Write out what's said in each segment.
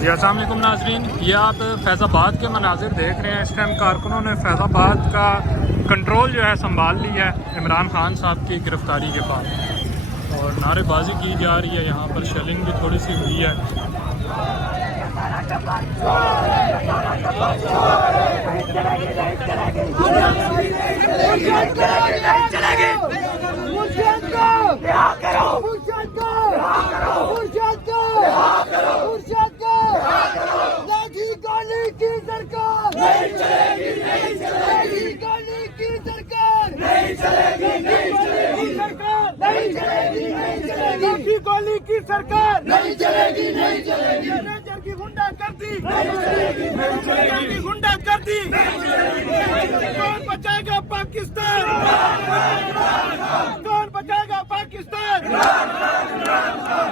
جی السلام علیکم ناظرین، یہ آپ فیض آباد کے مناظر دیکھ رہے ہیں۔ اس ٹائم کارکنوں نے فیض آباد کا کنٹرول جو ہے سنبھال لیا ہے عمران خان صاحب کی گرفتاری کے بعد، اور نعرے بازی کی جا رہی ہے۔ یہاں پر شیلنگ بھی تھوڑی سی ہوئی ہے۔ گولی کی سرکار نہیں چلے گی، نہیں چلے گی۔ رینجر کی غنڈہ گردی نہیں چلے گی، نہیں چلے گی۔ غنڈہ گردی نہیں چلے گی۔ کون بچائے گا پاکستان؟ کون بچائے گا پاکستان؟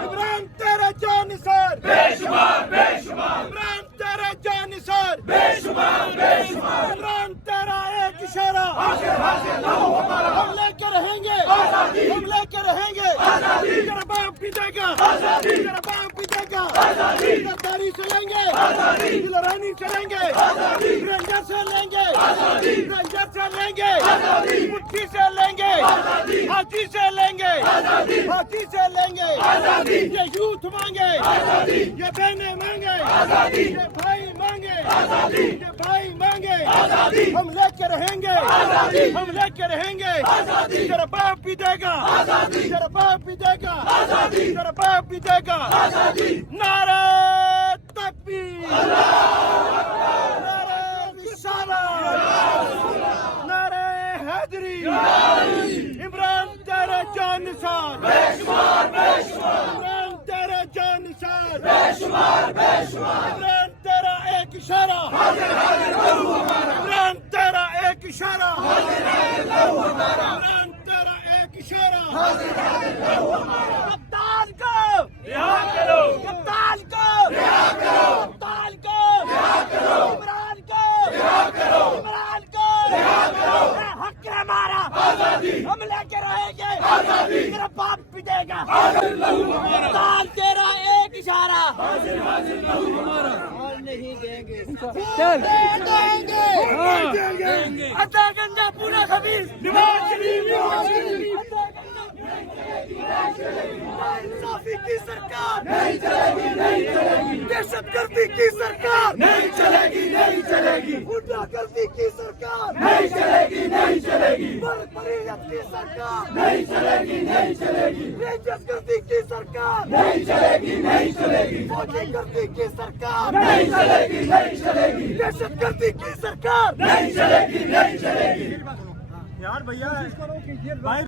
عمران تیرا جان نثار بے شمار، بے شمار۔ عمران تیرا جان نثار بے شمار، بے شمار۔ عمران تیرا ایک اشارہ ہم لے کے رہیں گے، ہم لے کے رہیں گے۔ تیرا باپ پیٹے گا، تیرا باپ پیٹے گا۔ سرداری سے لیں گے، دلرانی سے لیں گے، رینجر سے لیں گے، رینجر سے لیں گے، مٹھی سے لیں گے، ہاتھی سے لیں گے، ہاتھی سے لیں گے۔ یہ یوتھ مانگے، یہ بہنیں مانگے، یہ بھائی مانگے، یہ بھائی مانگے۔ ہم لے کے رہیں گے، ہم لے کے رہیں گے۔ تیرا باپ بھی دے گا، تیرا باپ بھی دے گا، تیرا باپ بھی دے گا۔ نعرہ تکبیر، نعرہ رسالت، نعرہ حیدری۔ عمران تیرا جان نثار بے شمار، بے شمار۔ عمران تیرا جان نثار بے شمار، بے شمار۔ عمران تیرا ایک اشارہ، عمران تیرا ایک اشارہ، عمران تیرا ایک اشارہ۔ کپتان کو رہا کرو، کپتان کو رہا کرو، کپتان کو رہا کرو، عمران کو رہا کرو، عمران کو رہا کرو۔ حق ہے ہمارا آزادی، ہم لے کے رہیں گے آزادی۔ تیرا باپ بھی دے گا، کپتان تیرا ایک اشارہ۔ اور نہیں دیں گے، دیں گے۔ ادا گنجا پورا خبیث نواز شریف، نواز شریف۔ انصافی کی سرکار نہیں چلے گی، نہیں چلے گی۔ دہشت گردی کی سرکار نہیں چلے گی، نہیں چلے گی۔ غنڈہ گردی کی سرکار نہیں چلے گی، نہیں چلے گی۔ بربریت کی سرکار نہیں چلے گی، نہیں چلے گی۔ رینجر گردی کی سرکار نہیں چلے گی، نہیں چلے گی۔ فوجی گردی کی سرکار نہیں چلے گی، نہیں چلے گی۔ دہشت گردی کی سرکار نہیں چلے گی، نہیں چلے گی۔ یار بھیا